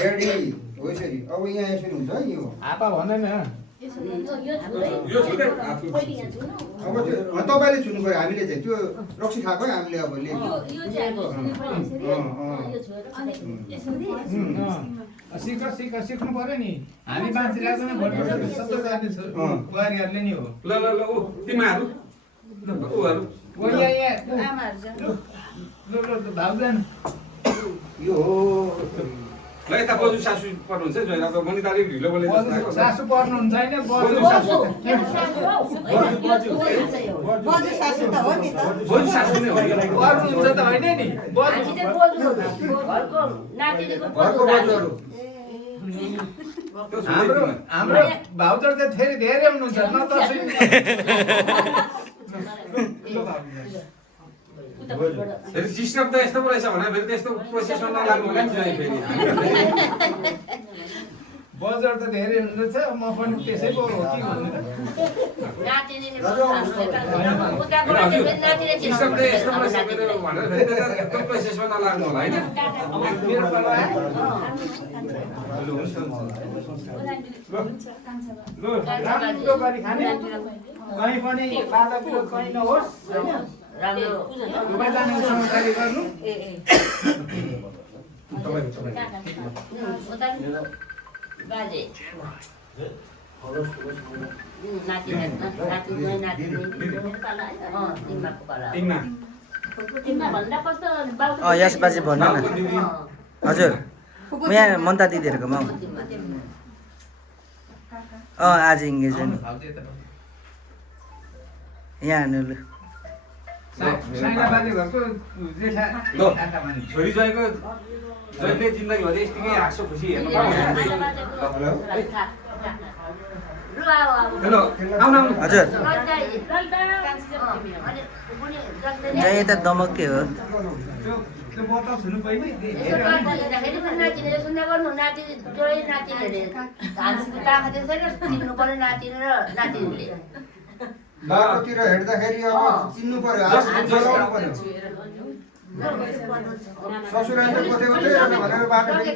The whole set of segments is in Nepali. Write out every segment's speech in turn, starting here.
ड्याडी हो यसरी अब यहाँ यसरी हुन्छ है यो आपा भन्दैन अब त्यो तपाईँले छुनु पऱ्यो हामीले चाहिँ त्यो रक्सी खाएको है हामीले अब सिक्नु पर्यो नि हामी मान्छे लाग्दैन सबै जाति बुहारीहरूले नि हो ल ल ल ऊ तिमीहरू ऊहरू भाउजन यो हो ल यता बजु सासु पर्नुहुन्छ है जहिले अब मनी तारिक ढिलो बोले सासु पर्नुहुन्छ होइन बजु सासु बजु सासु त हो नि त बजु सासु नै हो पर्नुहुन्छ त होइन नि घरको बाजुहरू हाम्रो हाम्रो भाउजर चाहिँ फेरि धेरै हुनुहुन्छ न त फेरि सिस्टम त यस्तो पो रहेछ भने फेरि त्यस्तो प्रोसेसमा नलाग्नु होला नि चाहिँ फेरि बजार त धेरै हुँदैछ म पनि त्यसै पो हो कि भन्नु सिस्टम त यस्तो पो रहेछ मेरो भनेर फेरि त्यस्तो प्रोसेसमा नलाग्नु होला होइन मेरो पालो आयो ल राम्रो गरी खाने कहीँ पनि बाधा विरोध कहीँ नहोस् होइन सबैजना समझदारी गर्नु यसपछि भन्नु न हजुर म यहाँ मन्ता दिदीहरूकोमा आज इङ्गेजमेन्ट यहाँ हेर्नु लु छोरी ज्वाइँको जहिले जिन्दगीभरि यतिकै हाँसो खुसी हेर्नु हेलो आउनु आउनु हजुर चाहिँ यता दमक्कै हो त्यो बोतल छुनु पहिले बाटोतिर हेर्दाखेरि अब चिन्नु पर्यो जलाउनु पर्यो ससुराली कतै कतै भनेर बाटो फेरि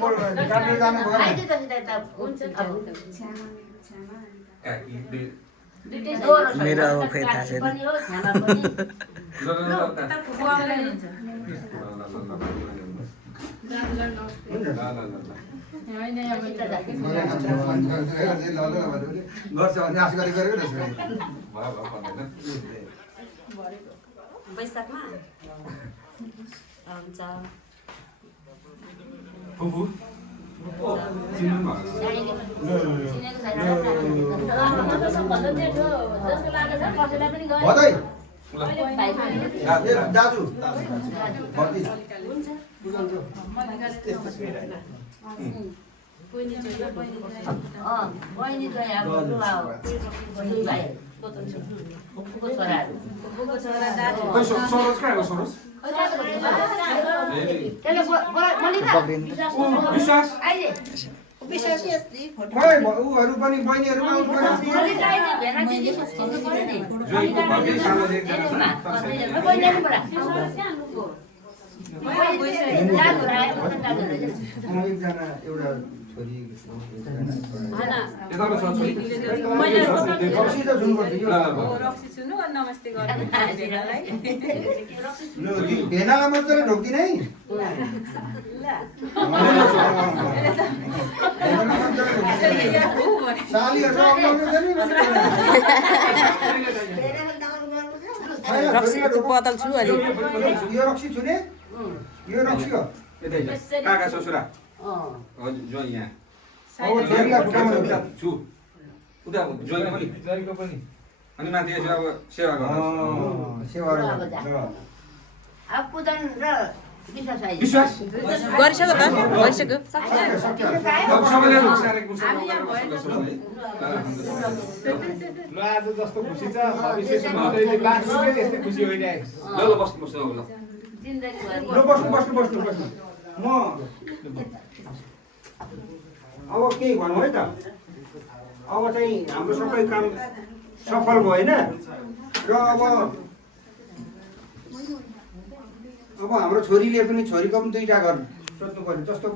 काटेर जानु भएन मेरो अब खै थाहा छैन गर्छ भने आश गरेको रहेछ बैशाखमा हुन्छ फुफु चिन्नु भदै दाजु सरोज कहाँ हो सरोज विश्वास खै उहरू पनि बहिनीहरू पनि जोइको भर्खरै सानो एकजना एकजना एउटा छोरी यताबाट छ छोरी रक्सी त सुन्नुपर्छ यो रक्सी सुन्नु नमस्ते गर्नु भेनालाई भेनालाई मात्रै ढोक्दिन है रक्सीको बोतल छु अलि यो रक्सी छुने यो रक्सी हो काका ससुरा जोइ यहाँ अब छोरीलाई फुटाउनु छु उता जोइको पनि जयको पनि अनि माथि यसो अब सेवा गर्नु सेवा विश्वास गरिसक्यो त भइसक्यो अब सबैले रुक्सारेको ल आज जस्तो खुसी छ भविष्यसम्म अहिले लास्टै यस्तै खुसी होइरहेको ल ल बस्नु बस्नु अब ल ल बस्नु बस्नु बस्नु बस्नु म अब केही भनौँ है त अब चाहिँ हाम्रो सबै काम सफल भएन र अब हाम्रो छोरीले पनि छोरीको पनि दुईटा घर सोध्नु पर्यो जस्तो